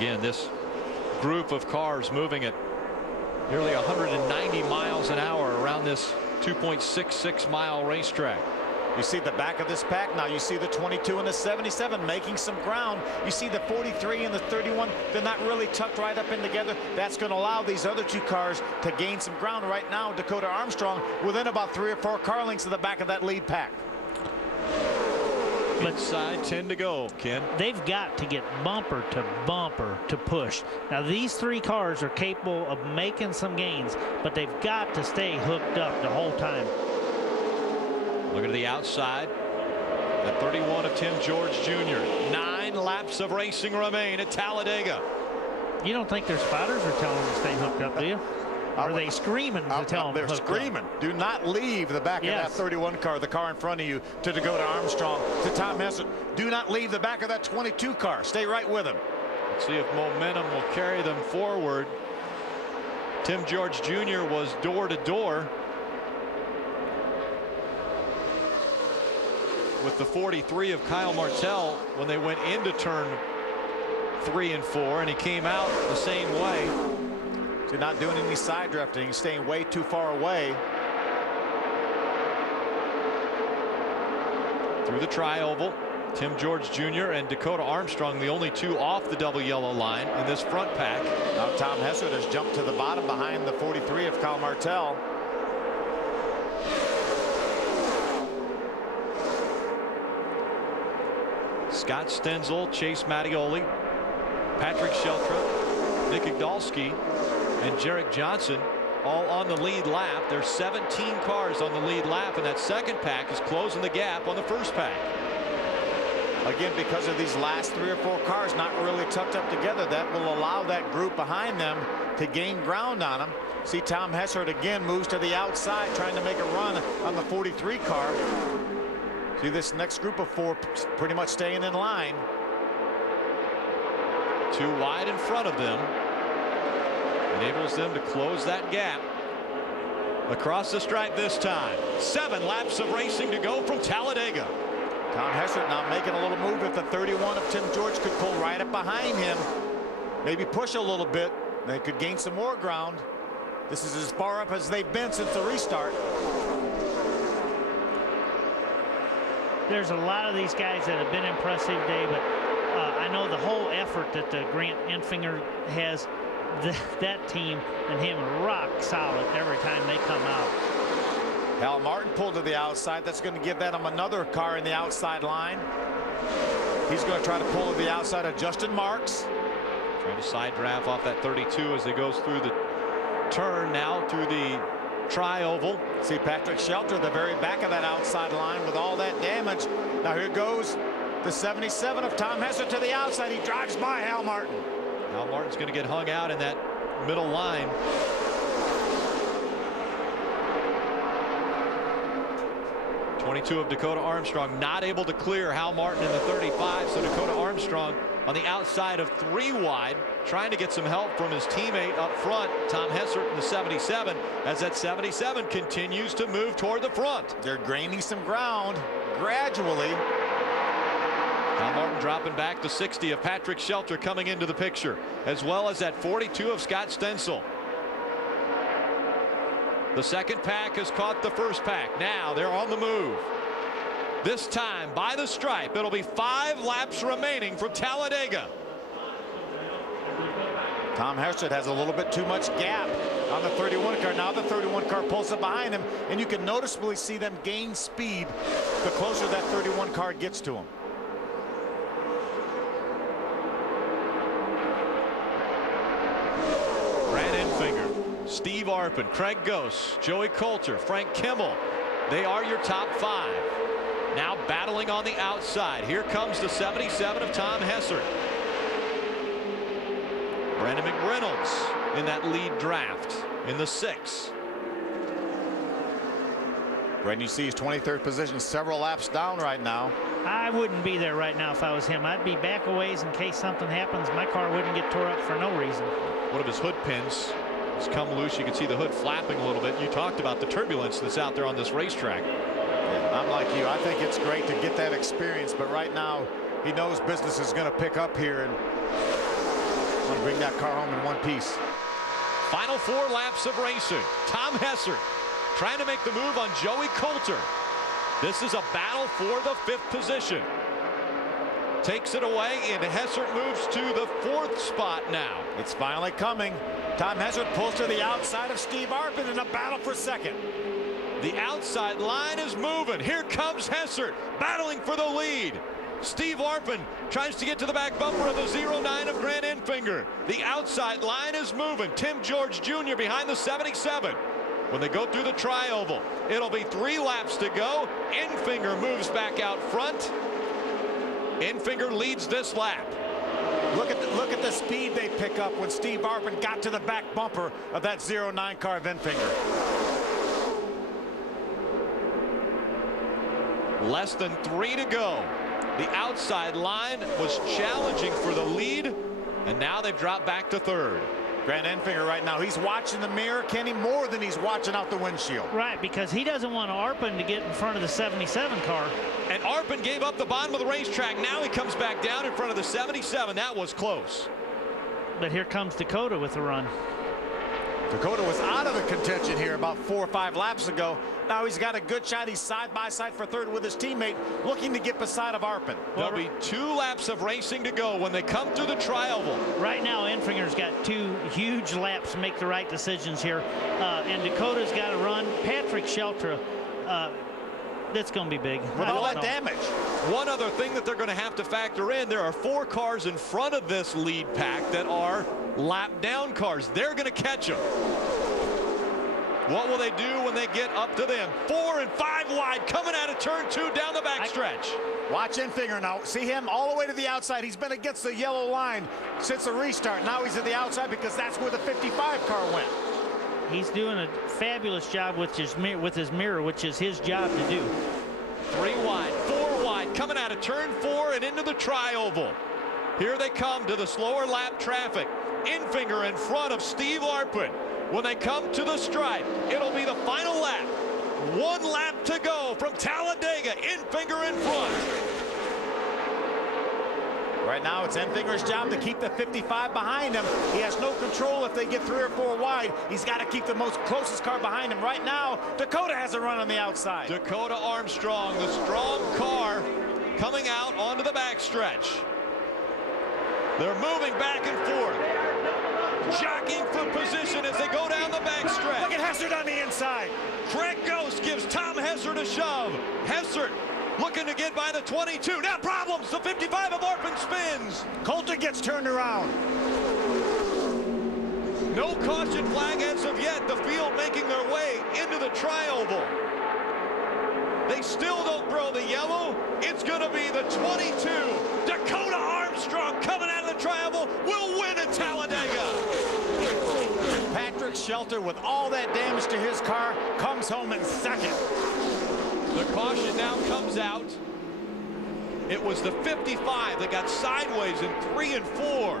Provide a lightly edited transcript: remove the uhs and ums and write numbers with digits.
Again, this group of cars moving at nearly 190 miles an hour around this 2.66 mile racetrack. You see the back of this pack now. You see the 22 and the 77 making some ground. You see the 43 and the 31. They're not really tucked right up in together. That's going to allow these other two cars to gain some ground. Right now, Dakota Armstrong within about 3 or 4 car lengths of the back of that lead pack. Inside 10 to go, Ken. They've got to get bumper to push. Now these 3 cars are capable of making some gains, but they've got to stay hooked up the whole time. Look at the outside. The 31 of Tim George Jr. 9 laps of racing remain at Talladega. You don't think their spotters are telling them to stay hooked up, do you? Are they screaming to tell them? They're screaming. Do not leave the back of that 31 car, the car in front of you, to Dakota Armstrong, to Tom Hessert. Do not leave the back of that 22 car. Stay right with him. Let's see if momentum will carry them forward. Tim George Jr. was door to door with the 43 of Kyle Martell when they went into turn 3 and 4, and he came out the same way. So not doing any side drifting. He's staying way too far away. Through the tri-oval, Tim George Jr. and Dakota Armstrong, the only 2 off the double yellow line in this front pack. Now Tom Hessert has jumped to the bottom behind the 43 of Kyle Martell. Scott Stenzel, Chase Mattioli, Patrick Sheltra, Nick Igdalski, and Jarek Johnson all on the lead lap. There's 17 cars on the lead lap, and that second pack is closing the gap on the first pack. Again, because of these last 3 or 4 cars not really tucked up together, that will allow that group behind them to gain ground on them. See, Tom Hessert again moves to the outside, trying to make a run on the 43 car. See, this next group of 4 pretty much staying in line. 2 wide in front of them. Enables them to close that gap. Across the stripe this time. 7 laps of racing to go from Talladega. Tom Hessert now making a little move. If the 31 of Tim George could pull right up behind him, maybe push a little bit, they could gain some more ground. This is as far up as they've been since the restart. There's a lot of these guys that have been impressive today, but I know the whole effort that the Grant Enfinger has, that team and him are rock solid every time they come out. Hal Martin pulled to the outside. That's going to give them another car in the outside line. He's going to try to pull to the outside of Justin Marks. Trying to side draft off that 32 as he goes through the turn now through the tri-oval. See Patrick Shelter at the very back of that outside line with all that damage. Now here goes the 77 of Tom Hessert to the outside. He drives by Hal Martin. Hal Martin's going to get hung out in that middle line. '22 of Dakota Armstrong not able to clear Hal Martin in the 35. So Dakota Armstrong on the outside of 3 wide, trying to get some help from his teammate up front, Tom Hessert in the 77, as that 77 continues to move toward the front. They're gaining some ground gradually. Hal Martin dropping back to 60 of Patrick Shelter coming into the picture, as well as that 42 of Scott Stenzel. The second pack has caught the first pack. Now they're on the move. This time by the stripe. It'll be 5 laps remaining from Talladega. Tom Hessert has a little bit too much gap on the 31 car. Now the 31 car pulls up behind him, and you can noticeably see them gain speed the closer that 31 car gets to him. Brad Enfinger, Steve Arpin, Craig Gose, Joey Coulter, Frank Kimmel. They are your top 5. Now battling on the outside. Here comes the 77 of Tom Hessert. Brandon McReynolds in that lead draft in the 6. Brandon, you see his 23rd position, several laps down right now. I wouldn't be there right now if I was him. I'd be back a ways in case something happens. My car wouldn't get tore up for no reason. One of his hood pins has come loose. You can see the hood flapping a little bit. You talked about the turbulence that's out there on this racetrack. I'm like you. I think it's great to get that experience, but right now he knows business is going to pick up here, and want to bring that car home in one piece. Final 4 laps of racing. Tom Hessert trying to make the move on Joey Coulter. This is a battle for the 5th position. Takes it away, and Hessert moves to the 4th spot now. It's finally coming. Tom Hessert pulls to the outside of Steve Arpin in a battle for 2nd. The outside line is moving. Here comes Hessert battling for the lead. Steve Arpin tries to get to the back bumper of the 09 of Grant Enfinger. The outside line is moving. Tim George Jr. behind the 77. When they go through the tri-oval, it'll be 3 laps to go. Enfinger moves back out front. Enfinger leads this lap. Look at the speed they pick up when Steve Arpin got to the back bumper of that 09 car of Enfinger. Less than 3 to go. The outside line was challenging for the lead, and now they've dropped back to 3rd. Grant Enfinger right now, he's watching the mirror, Kenny, more than he's watching out the windshield. Right, because he doesn't want Arpin to get in front of the 77 car. And Arpin gave up the bottom of the racetrack. Now he comes back down in front of the 77. That was close. But here comes Dakota with the run. Dakota was out of the contention here about 4 or 5 laps ago. Now he's got a good shot. He's side by side for 3rd with his teammate, looking to get beside of Arpin. There'll be 2 laps of racing to go when they come through the tri-oval. Right now, Enfinger's got 2 huge laps to make the right decisions here. And Dakota's got to run. Patrick Shelter, that's going to be big. With all that damage. One other thing that they're going to have to factor in, there are 4 cars in front of this lead pack that are lap down cars. They're going to catch them. What will they do when they get up to them? 4 and 5 wide, coming out of turn 2 down the backstretch. Watch Enfinger now. See him all the way to the outside. He's been against the yellow line since the restart. Now he's at the outside because that's where the 55 car went. He's doing a fabulous job with his mirror, which is his job to do. 3 wide, 4 wide, coming out of turn 4 and into the tri-oval. Here they come to the slower lap traffic. Enfinger in front of Steve Arpin. When they come to the stripe, it'll be the final lap. 1 lap to go from Talladega. Enfinger in front. Right now, it's Enfinger's job to keep the 55 behind him. He has no control if they get 3 or 4 wide. He's got to keep the closest car behind him. Right now, Dakota has a run on the outside. Dakota Armstrong, the strong car, coming out onto the backstretch. They're moving back and forth, jockeying for position as they go down the backstretch. Look at Hessert on the inside. Craig Ghost gives Tom Hessert a shove. Hessert looking to get by the 22. Now problems. The 55 of Arpin spins. Coulter gets turned around. No caution flag as of yet. The field making their way into the tri-oval. They still don't throw the yellow. It's going to be the 22. Dakota Armstrong coming out of the tri-oval will win at Talladega. Patrick Shelter, with all that damage to his car, comes home in 2nd. The caution now comes out. It was the 55 that got sideways in 3 and 4.